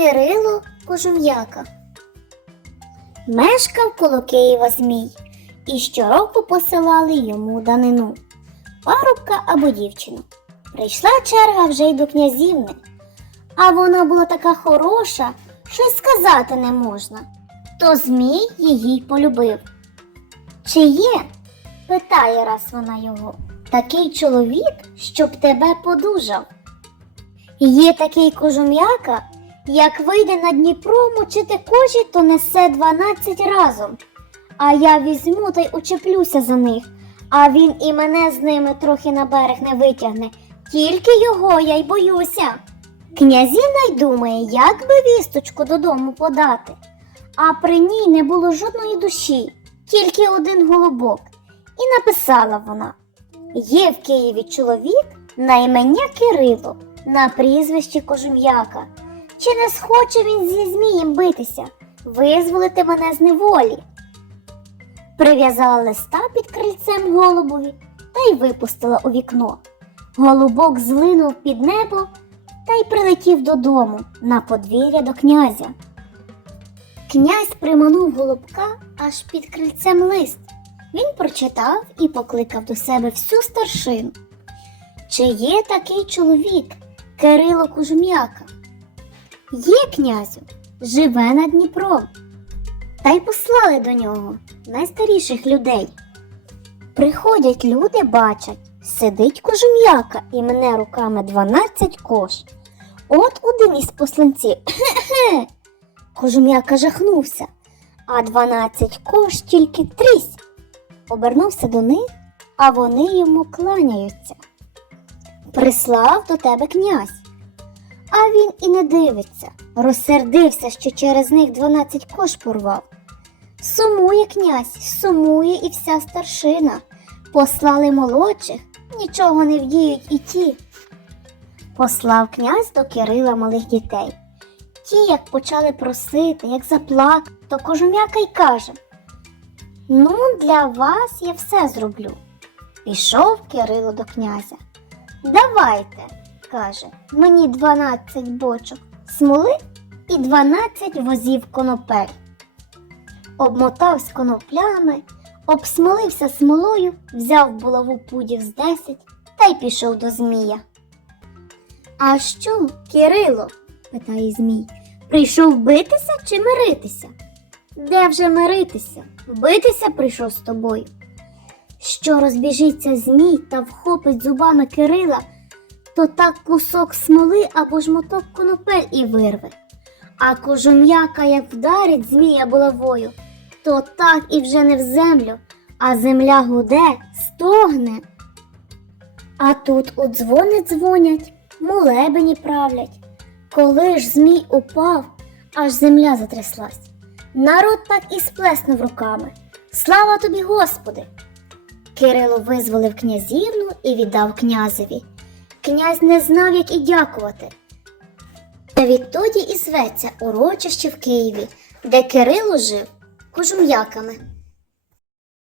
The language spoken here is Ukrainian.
Кирило Кожум'яка. Мешкав коло Києва Змій, і щороку посилали йому данину парубка або дівчину. Прийшла черга вже й до князівни, а вона була така хороша, що й сказати не можна. То Змій її полюбив. Чи є? питає раз вона його. Такий чоловік, щоб тебе подужав. Є такий кожум'яка, як вийде на Дніпро мочити кожі, то несе дванадцять разом. А я візьму та й учеплюся за них, а він і мене з ними трохи на берег не витягне. Тільки його я й боюся. Князівна й думає, як би вісточку додому подати. А при ній не було жодної душі, тільки один голубок. І написала вона: Є в Києві чоловік на ім'я Кирило, на прізвищі Кожум'яка. Чи не схоче він зі Змієм битися, визволити мене з неволі? Прив'язала листа під крильцем голубові та й випустила у вікно. Голубок злинув під небо та й прилетів додому на подвір'я до князя. Князь приманув голубка аж під крильцем лист. Він прочитав і покликав до себе всю старшину. Чи є такий чоловік, Кирило Кужум'яка? Є князю, живе над Дніпром. Та й послали до нього найстаріших людей. Приходять люди, бачать, сидить кожум'яка і мене руками дванадцять кош. От один із посланців. Хе-хе. Кожум'яка жахнувся, а дванадцять кош тільки трісь. Обернувся до них, а вони йому кланяються. Прислав до тебе князь. А він і не дивиться, розсердився, що через них дванадцять кош порвав. Сумує князь, сумує і вся старшина. Послали молодших, нічого не вдіють і ті. Послав князь до Кирила малих дітей. Ті, як почали просити, як заплакав, то кожум'яка й каже: Ну, для вас я все зроблю. Пішов Кирило до князя. Давайте, каже, мені дванадцять бочок смоли і дванадцять возів конопель. Обмотався коноплями, обсмолився смолою, взяв булаву пудів з десять та й пішов до Змія. А що, Кирило? питає Змій. Прийшов битися чи миритися? Де вже миритися? Битися прийшов з тобою. Що розбіжиться Змій та вхопить зубами Кирила, то так кусок смоли або ж моток конопель і вирве. А кожум'яка, як вдарить Змія булавою, то так і вже не в землю, а земля гуде, стогне. А тут у дзвони дзвонять, молебені правлять. Коли ж Змій упав, аж земля затряслась. Народ так і сплеснув руками. Слава тобі, Господи! Кирило визволив князівну і віддав князеві. Князь не знав, як і дякувати. Та відтоді і зветься урочище в Києві, де Кирило жив кожум'яками.